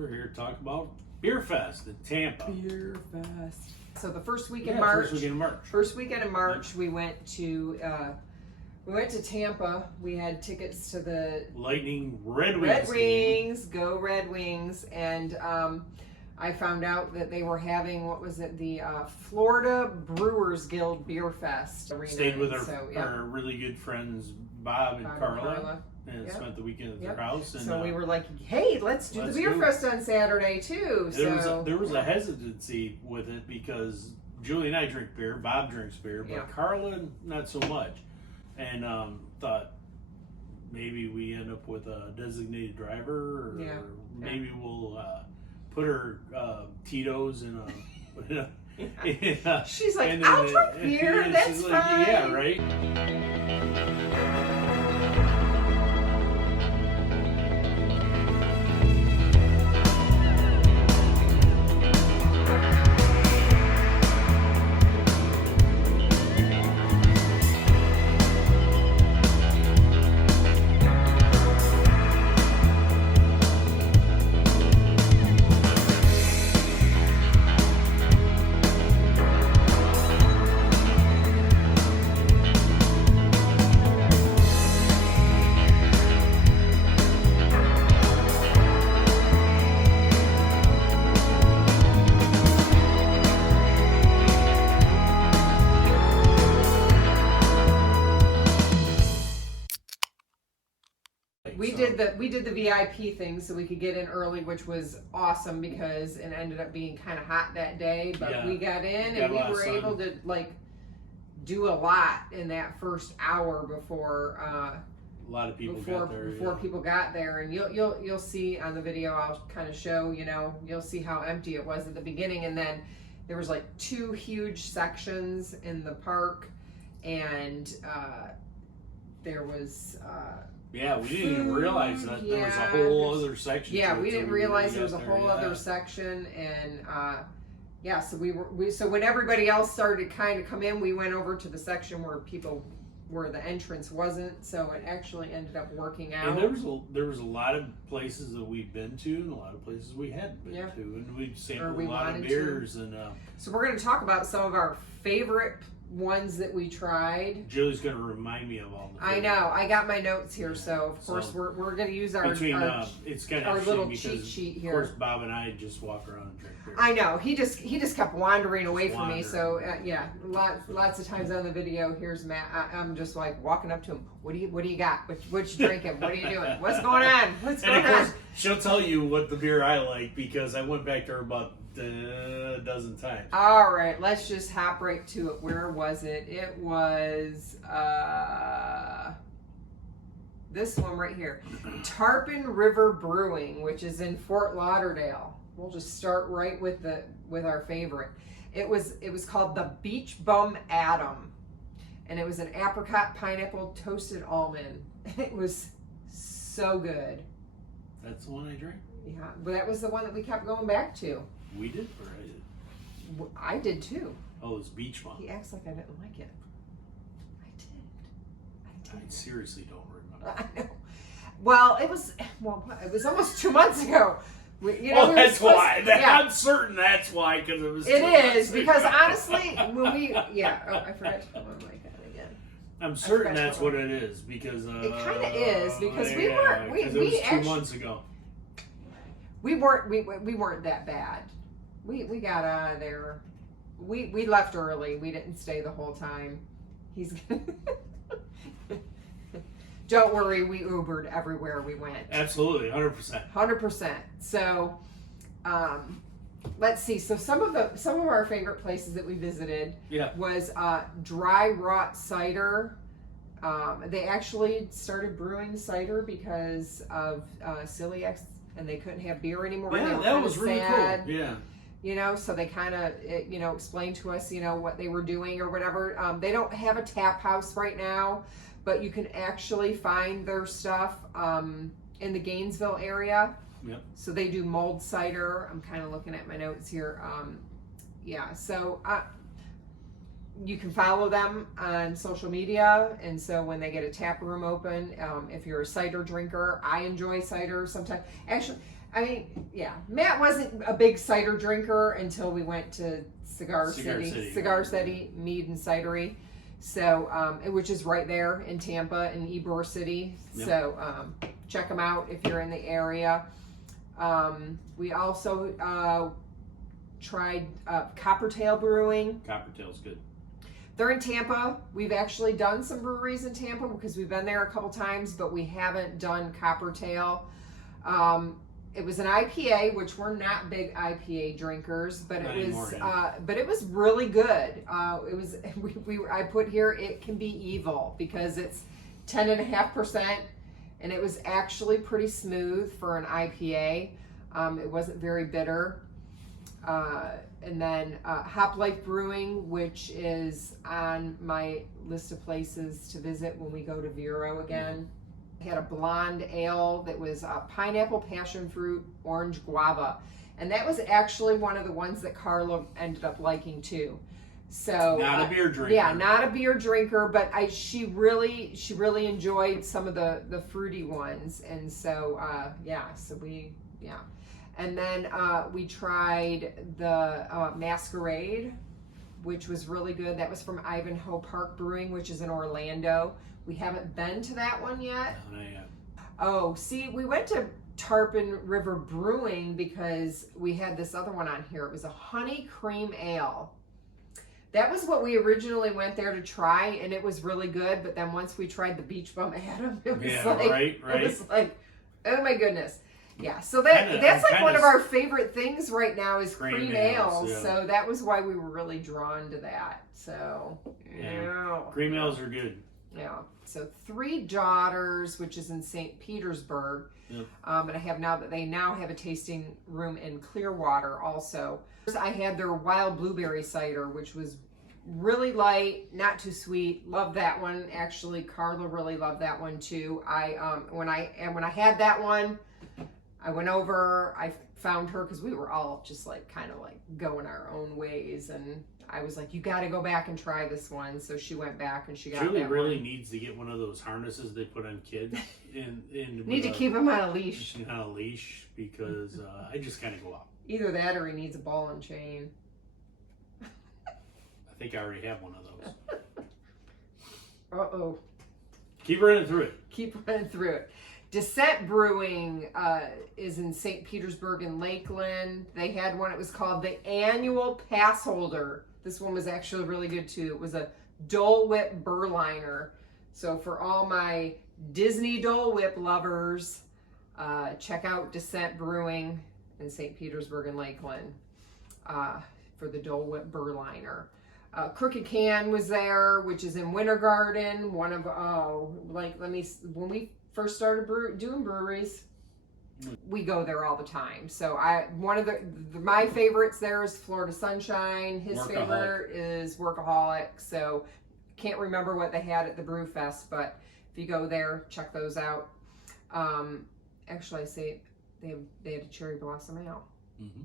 We're here to talk about Beerfest in Tampa. Beerfest. So the first week in March. First weekend in March, we went to Tampa. We had tickets to the Lightning Red Wings. Red Wings, go Red Wings, and I found out that they were having the Florida Brewers Guild Beerfest arena. Stayed with our really good friends Bob and Carla. And spent the weekend at their house. And, so we were like, hey, let's do the Beerfest on Saturday too. There was a hesitancy with it because Julie and I drink beer, Bob drinks beer, but Carla not so much. And thought maybe we end up with a designated driver, or maybe we'll put her Tito's in a... She's like, I'll drink beer, that's fine. Like, yeah, right? We did the VIP thing so we could get in early, which was awesome because it ended up being kind of hot that day. But we got in and we were able to do a lot in that first hour before a lot of people got there. Before people got there, and you'll see on the video. I'll kind of show you'll see how empty it was at the beginning, and then there was like 2 huge sections in the park, and there was. Yeah, we didn't even realize that there was a whole other section. Yeah, we didn't realize there was a whole other section, and so when everybody else started to kind of come in, we went over to the section where the entrance wasn't. So it actually ended up working out. And there was a lot of places that we've been to, and a lot of places we hadn't been to, and we sampled a lot of beers. And so we're going to talk about some of our favorite ones that we tried. Julie's going to remind me of all the I know. I got my notes here, so of course we're going to use our it's kind of our little cheat sheet here. Of course, Bob and I just walk around and drink beer. I know. He just kept wandering away from me. So lots of times on the video, here's Matt. I'm just like walking up to him. What do you got? What you drinking? What are you doing? What's going on? What's going on? And of course, she'll tell you what the beer I like because I went back to her about a dozen times. All right, let's just hop right to it. Where was it? It was this one right here, Tarpon River Brewing, which is in Fort Lauderdale. We'll just start right with our favorite. It was called the Beach Bum Atom, and it was an apricot pineapple toasted almond. It was so good. That's the one I drank. Yeah, but that was the one that we kept going back to. We did, or I did? I did too. Oh, it's Beach Bum. He acts like I didn't like it. I did. I seriously don't remember. I know. Well, it was almost 2 months ago. That's why. I'm certain that's why, because it was. It is because honestly, when we I forgot to put on my head again. I'm certain that's what it is because it kind of is because we it was 2 months ago. We weren't that bad. We got out of there. We left early. We didn't stay the whole time. Don't worry, we Ubered everywhere we went. Absolutely, 100%. 100%. So, let's see. So some of our favorite places that we visited was Dry Rot Cider. They actually started brewing cider because of celiac, and they couldn't have beer anymore. Yeah, that was really cool. Yeah. So they kind of, explained to us, what they were doing or whatever. They don't have a tap house right now, but you can actually find their stuff in the Gainesville area. Yep. So they do mulled cider. I'm kind of looking at my notes here. So you can follow them on social media, and so when they get a tap room open, if you're a cider drinker, I enjoy cider sometimes. Actually, I mean, yeah, Matt wasn't a big cider drinker until we went to Cigar City Mead and Cidery. So, which is right there in Tampa in Ybor City. Yep. So, check them out if you're in the area. We also tried Coppertail Brewing. Coppertail's good. They're in Tampa. We've actually done some breweries in Tampa because we've been there a couple times, but we haven't done Coppertail. It was an IPA, which we're not big IPA drinkers, but it was really good. I put here, it can be evil because it's 10.5%, and it was actually pretty smooth for an IPA. It wasn't very bitter. And then Hoplite Brewing, which is on my list of places to visit when we go to Vero again. Had a blonde ale that was pineapple, passion fruit, orange, guava, and that was actually one of the ones that Carla ended up liking too. So not a beer drinker. Yeah, not a beer drinker, but she really enjoyed some of the fruity ones, and so and then we tried the Masquerade, which was really good. That was from Ivanhoe Park Brewing, which is in Orlando. We haven't been to that one yet. No, not yet. Oh, see, we went to Tarpon River Brewing because we had this other one on here. It was a honey cream ale. That was what we originally went there to try, and it was really good. But then once we tried the Beach Bum Adam, it was right. It was like, oh my goodness. Yeah, so that's like one of our favorite things right now is cream ales. Yeah. So that was why we were really drawn to that. So cream ales are good. Yeah. So Three Daughters, which is in St. Petersburg, and they now have a tasting room in Clearwater also. I had their wild blueberry cider, which was really light, not too sweet. Loved that one. Actually, Carla really loved that one too. When I had that one, I went over, I found her because we were all just like kind of like going our own ways, and I was like, you got to go back and try this one. So she went back and she got Julie that really one. Needs to get one of those harnesses they put on kids. Need to keep him on a leash. On a leash because I just kind of go out. Either that or he needs a ball and chain. I think I already have one of those. Uh-oh. Keep running through it. Keep running through it. Descent Brewing is in St. Petersburg and Lakeland. They had one, it was called the Annual Pass Holder. This one was actually really good too. It was a Dole Whip Berliner. So for all my Disney Dole Whip lovers, check out Descent Brewing in St. Petersburg and Lakeland for the Dole Whip Berliner. Crooked Can was there, which is in Winter Garden. One of, when we first started doing breweries, we go there all the time. So one of my favorites there is Florida Sunshine. His favorite is Workaholic. So can't remember what they had at the Brew Fest, but if you go there, check those out. Actually, I say they had a cherry blossom ale. Mm-hmm.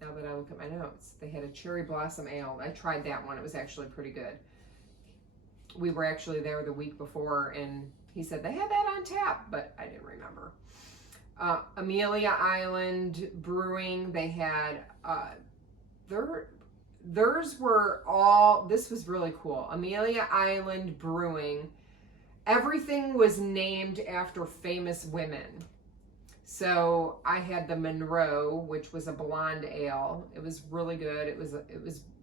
Now that I look at my notes, they had a cherry blossom ale. I tried that one. It was actually pretty good. We were actually there the week before, and he said they had that on tap, but I didn't remember. Amelia Island Brewing, they had, theirs were all, this was really cool. Amelia Island Brewing, everything was named after famous women. So I had the Monroe, which was a blonde ale. It was really good. It was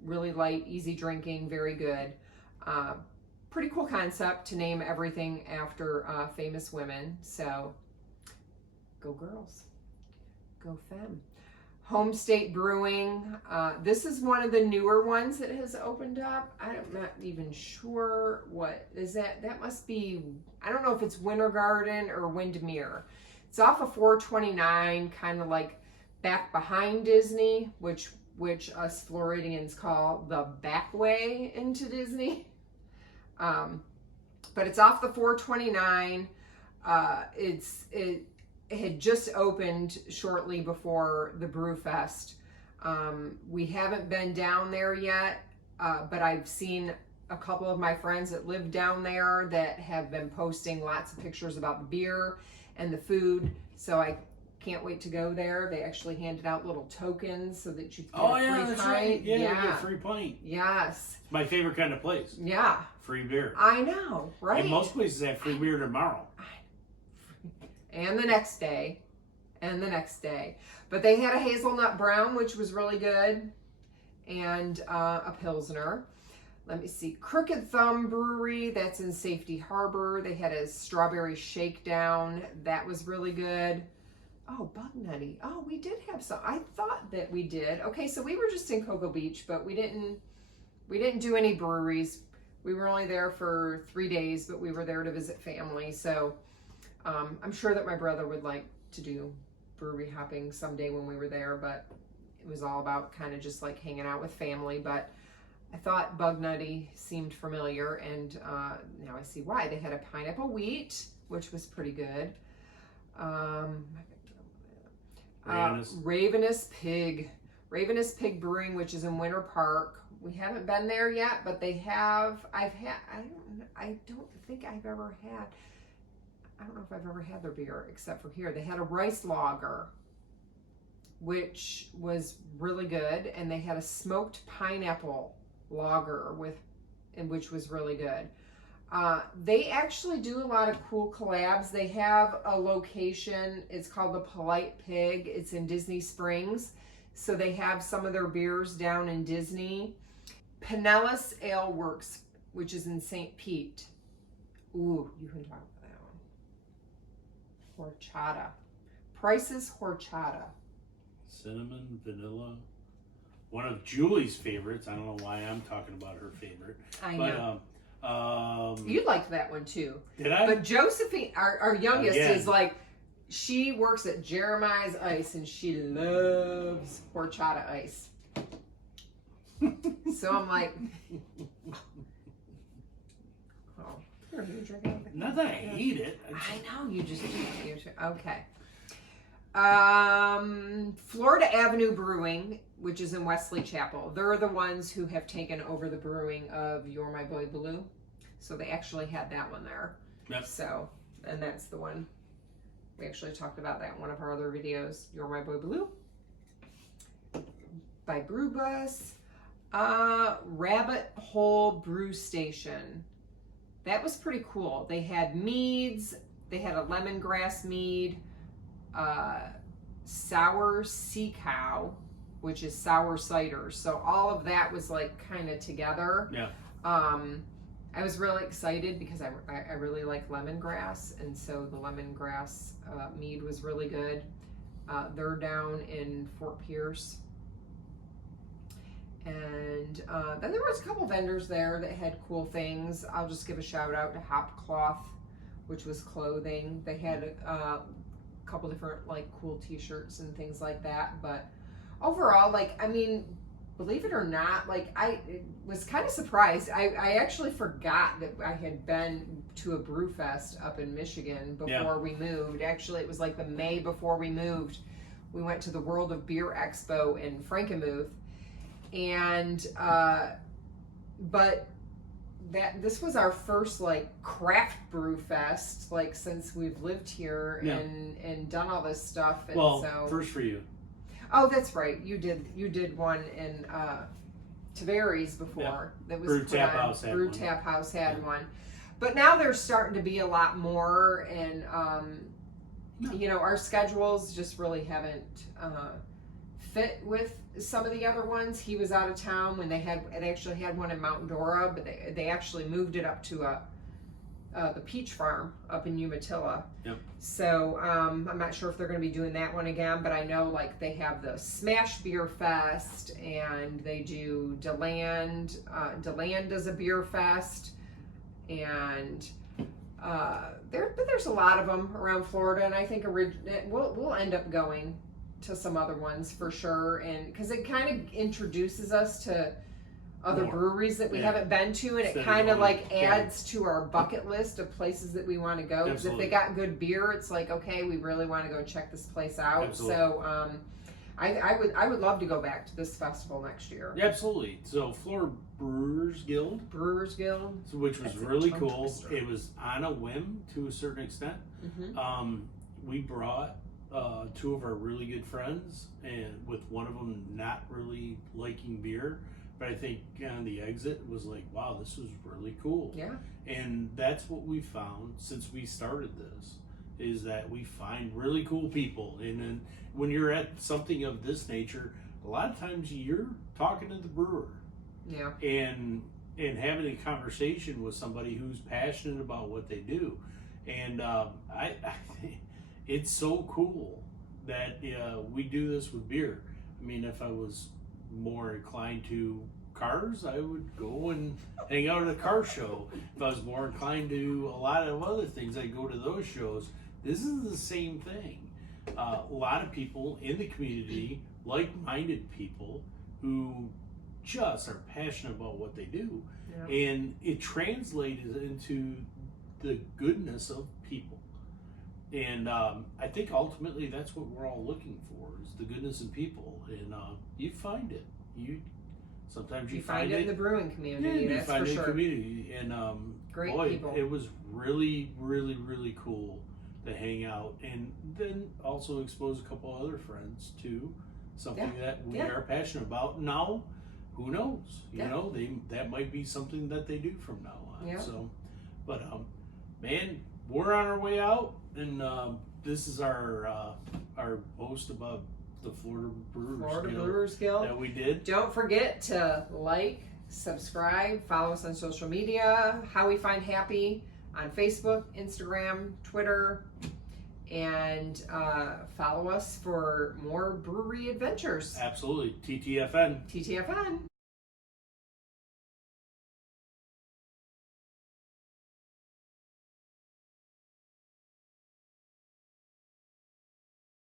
really light, easy drinking, very good. Pretty cool concept to name everything after famous women. So go girls, go femme. Home State Brewing. This is one of the newer ones that has opened up. I'm not even sure what is that. That must be, I don't know if it's Winter Garden or Windermere. It's off of 429, kind of like back behind Disney, which us Floridians call the back way into Disney. But it's off the 429. It had just opened shortly before the Brew Fest. We haven't been down there yet, but I've seen a couple of my friends that live down there that have been posting lots of pictures about the beer and the food. So I Can't wait to go there. They actually handed out little tokens so that you could get Oh a free yeah, that's pint. right. Yeah, you get a free pint. Yes. It's my favorite kind of place. Yeah. Free beer. I know, right? And most places have free beer tomorrow. And the next day. And the next day. But they had a hazelnut brown, which was really good. And a Pilsner. Let me see. Crooked Thumb Brewery, that's in Safety Harbor. They had a strawberry shakedown. That was really good. Oh, Bug Nutty. Oh, we did have some. I thought that we did. Okay, so we were just in Cocoa Beach, but we didn't do any breweries. We were only there for 3 days, but we were there to visit family. So I'm sure that my brother would like to do brewery hopping someday when we were there, but it was all about kind of just like hanging out with family. But I thought Bug Nutty seemed familiar, and now I see why. They had a pineapple wheat, which was pretty good. Ravenous Pig Brewing, which is in Winter Park. We haven't been there yet, but they have. I don't think I've ever had. I don't know if I've ever had their beer except for here. They had a rice lager, which was really good, and they had a smoked pineapple lager which was really good. They actually do a lot of cool collabs. They have a location, it's called the Hoplite Pig. It's in Disney Springs. So they have some of their beers down in Disney. Pinellas Ale Works, which is in St. Pete. Ooh, you can talk about that one. Horchata. Price's Horchata. Cinnamon, vanilla. One of Julie's favorites. I don't know why I'm talking about her favorite. I know. But, you liked that one too. Did I? But Josephine, our youngest, Again. is like, she works at Jeremiah's Ice and she loves horchata ice. So I'm like, oh, are you drinking? Not that I hate it. I know, you just okay. Florida Avenue Brewing, which is in Wesley Chapel. They're the ones who have taken over the brewing of You're My Boy Blue. So they actually had that one there. Yep. So, and that's the one. We actually talked about that in one of our other videos. You're My Boy Blue. By Brew Bus. Rabbit Hole Brew Station. That was pretty cool. They had meads. They had a lemongrass mead. Sour sea cow, which is sour cider. So all of that was like kind of together. Yeah. I was really excited because I really like lemongrass, and so the lemongrass mead was really good. They're down in Fort Pierce. And then there was a couple vendors there that had cool things. I'll just give a shout out to Hopcloth, which was clothing. They had a couple different like cool t-shirts and things like that. But overall, like, I mean, believe it or not, like I was kind of surprised. I actually forgot that I had been to a brew fest up in Michigan before we moved. Actually, it was like the May before we moved. We went to the World of Beer Expo in Frankenmuth. And but this was our first like craft brew fest like since we've lived here and done all this stuff. And well, so first for you. Oh, that's right. You did one in Tavares before. That was Brew Tap House had Brew one. Tap House had one. But now there's starting to be a lot more, and you know, our schedules just really haven't fit with some of the other ones. He was out of town when they actually had one in Mount Dora, but they actually moved it up to the Peach Farm up in Umatilla. Yep. So I'm not sure if they're going to be doing that one again, but I know like they have the Smash Beer Fest, and they do DeLand. DeLand does a beer fest, and there's a lot of them around Florida, and I think we'll end up going to some other ones for sure, and because it kind of introduces us to other breweries that we haven't been to, and it kind of like adds to our bucket list of places that we want to go. Because if they got good beer, it's like, okay, we really want to go check this place out. Absolutely. So I would love to go back to this festival next year. Absolutely. So Florida Brewers Guild, which was really cool. It was on a whim to a certain extent. Mm-hmm. We brought two of our really good friends, and with one of them not really liking beer, but I think on the exit it was like, wow, this was really cool. Yeah. And that's what we found since we started this, is that we find really cool people. And then when you're at something of this nature, a lot of times you're talking to the brewer. Yeah. And having a conversation with somebody who's passionate about what they do. And I think it's so cool that we do this with beer. I mean, if I was more inclined to cars, I would go and hang out at a car show. If I was more inclined to a lot of other things, I'd go to those shows. This is the same thing. A lot of people in the community, like-minded people who just are passionate about what they do. Yeah. And it translated into the goodness of people. And I think ultimately that's what we're all looking for, is the goodness in people. And you find it. Sometimes you find it in the brewing community. Yeah, that's you find for it in sure. the community. And Great boy, people. it was really, really, really cool to hang out, and then also expose a couple other friends to something that we are passionate about. Now, who knows? You know, that might be something that they do from now on. Yeah. So, but man, we're on our way out, and this is our post about the Florida Brewers Guild that we did. Don't forget to like, subscribe, follow us on social media, How We Find Happy on Facebook, Instagram, Twitter, and follow us for more brewery adventures. Absolutely. TTFN. TTFN.